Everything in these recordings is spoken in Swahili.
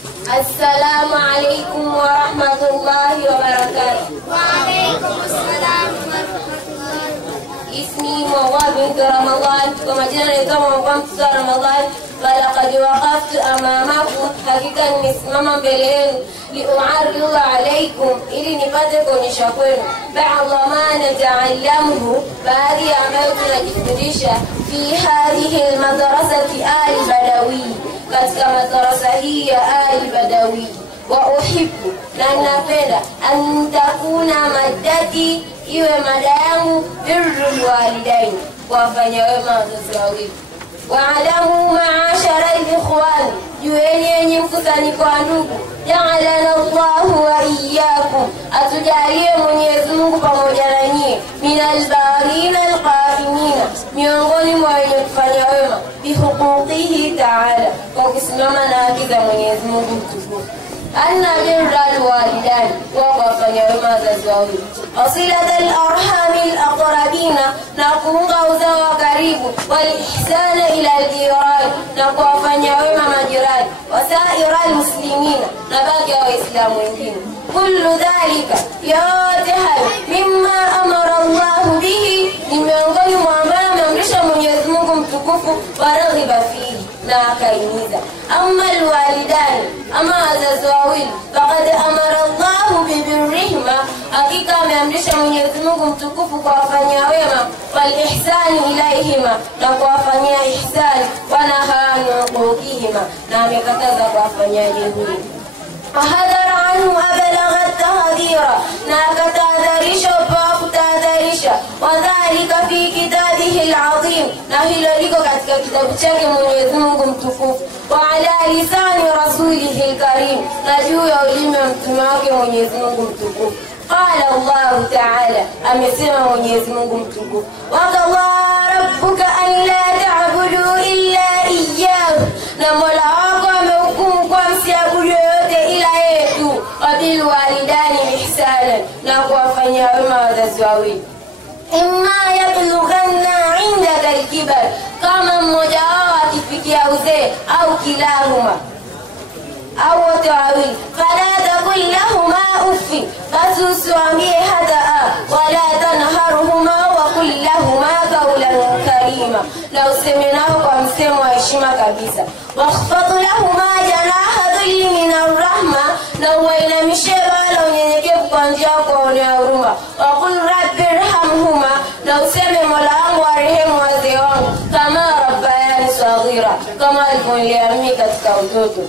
Assalamu alaikum wa rahmatullahi wa barakatuh. Wa alaikum assalam wa rahmatullahi wa barakatuh. Ismi Mawad bint Ramadan, kwa majina naitwa Mawad bint Ramadan. Falaqad waqaftu amamakum, hakika nimesimama mbele yenu, liu'arridu alaykum, ili nipate kuonyesha kwenu ba'dha ma nata'allamuhu, baadhi ambayo tunajifundisha fi hadhihi almadrasati al-badawi, katika madrasa hii ya al-badawi. Wa uhibbu, na ninapenda an takuna maddati, iwe mada yangu birrul walidain, kuwafanya wema wazazi wawili. Wa'lamu ma'ashara al-ikhwan, jueni yenye mkusanyiko wa ndugu, ja'alana Allahu wa iyyakum, atujalie Mwenyezi Mungu pamoja na nyie, minal barina al-qa'imina, miongoni mwa wenye kufanya wema, bihuquqihi ta'ala, kwa kusimama na haki za Mwenyezi Mungu mtukufu. Anna birral walidani, kwa kuwafanya wema wazazi wawili. Wasilatal arhamil aqrabina, na kuunga uzao wa karibu. Wal ihsana ila al-jiran, na kuwafanya wema majirani. Wasairal muslimina, na baki ya waislamu wengine. Kullu dhalika, yote hayo, mimma amara Allahu bihi, ni miongoni mwa ambayo ameamrisha Mwenyezi Mungu mtukufu, waraghiba fihi, na akaimiza. Amma alwalidani, ama wazazi wawili, faqad amara Allahu bibirrihima, hakika ameamrisha Mwenyezi Mungu mtukufu kuwafanyia wema, wal ihsani ilaihima, na kuwafanyia ihsani, wa nahaa an uquqihima, na amekataza kuwafanyia jeuri. Wahadhara anhu abalagha tahdhira, na akatahadharisha upawa kutahadharisha. Wadhalika fi kitabihi al-azim, na hilo liko katika kitabu chake Mwenyezi Mungu mtukufu. Wa ala lisani rasulihi al-karim, na juu ya ulimi wa mtume wake Mwenyezi Mungu mtukufu. Qala Allah ta'ala, amesema Mwenyezi Mungu mtukufu, wa qadha rabbuka an la ta'budu illa iyyahu, na Mola wako amehukumu kwa msiabudu yoyote ila yeye tu. Wa bil walidani ihsana, na kuwafanyia wema wazazi wawili. Imma yablughanna indaka al-kibar, kama mmoja wao akifikia uzee, au kilahuma, au wote wawili. Fala taqul lahuma uffi, basi usiwaambie hata wala tanharuhuma, wa qul lahuma qawlan karima, na useme nao kwa msemo wa heshima kabisa. Wakhfad lahuma janaha dhilli min arrahma, na uwainamishe wala unyenyekevu kwa njia kuwaonea huruma. Wa qul rabbi irhamhuma, na useme Mola wangu warehemu wazee wangu, kama rabbayani saghira, kama alivyonilea mimi katika utoto.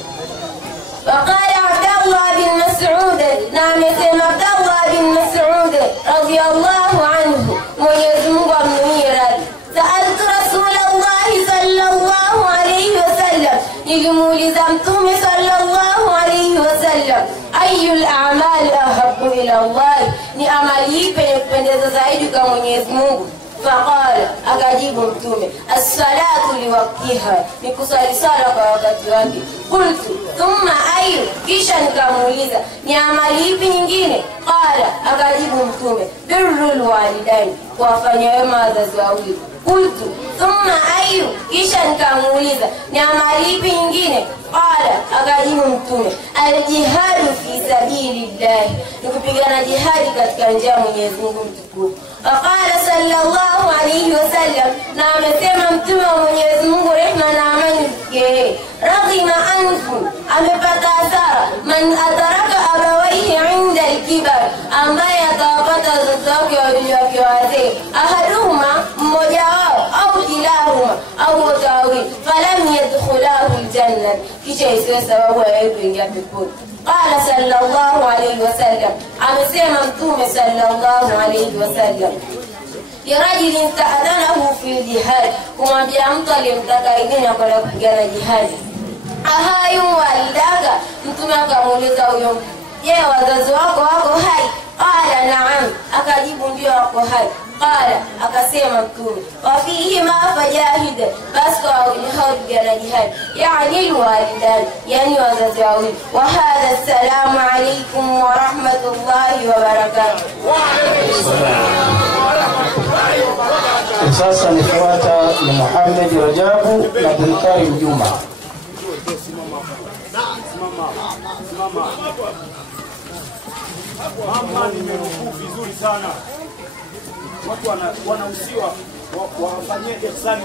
وقال عبد الله بن مسعود، نعم يسمى عبد الله بن مسعود رضي الله عنه ويزمه منيرا، سألت رسول الله صلى الله عليه وسلم، يجمول زمتم صلى الله عليه وسلم، أي الأعمال أحب إلى الله، نعملي بندز زايد كمنيز Mungu. Faqala, akajibu mtume, as-salatu liwaqtiha, ni kusali sala kwa wakati wake. Qultu thumma ayu, kisha nikamuuliza ni amali ipi nyingine? Qala, akajibu mtume, birrul walidain, kuwafanyia wema wazazi wawili. Qultu thumma ayu, kisha nikamuuliza ni amali ipi nyingine? Qala, akajibu mtume, al-jihadu fi sabilillah, ni kupigana jihadi katika njia ya Mwenyezi Mungu mtukufu. Faqala sallallahu alayhi wasallam, na amesema mtume wa Mwenyezi Mungu, rehma na amani zake, raghima anfu, amepata hasara, man ataraka abawaihi inda al-kibar, ambaye atawapata wazazi wake wawili wakiwa wazee, ahaduhuma, mmoja wao, au kilahuma, au wote wawili, falam yadkhulahu al-janna, kisha isiwe sababu ya yeye kuingia peponi. Qala sallallahu alayhi wasallam, amesema mtume sallallahu alayhi wasallam, lirajulin ista'adhanahu fil jihad, kumwambia mtu aliyemtaka idhini ya kwenda kupigana jihadi. Ahayu walidaka, mtume akamuuliza huyo, je, wazazi wako hai? Qala na'am, akajibu ndio wako hai. Qala, akasema mtume, wa fihi ma fajahid, basi kwa wawili hao pigana jihadi, yani alwalidan, yani wazazi wawili. Wa hadha, assalamu alaykum wa rahmatullahi wa barakatuh. Wa alaykum assalam wa rahmatullahi wa barakatuh. Sasa nifuata ni Muhammad Rajabu na Abdul Karim Juma. mama. Mama nimenukuu vizuri sana. Watu wanahusiwa wafanyie ihsani.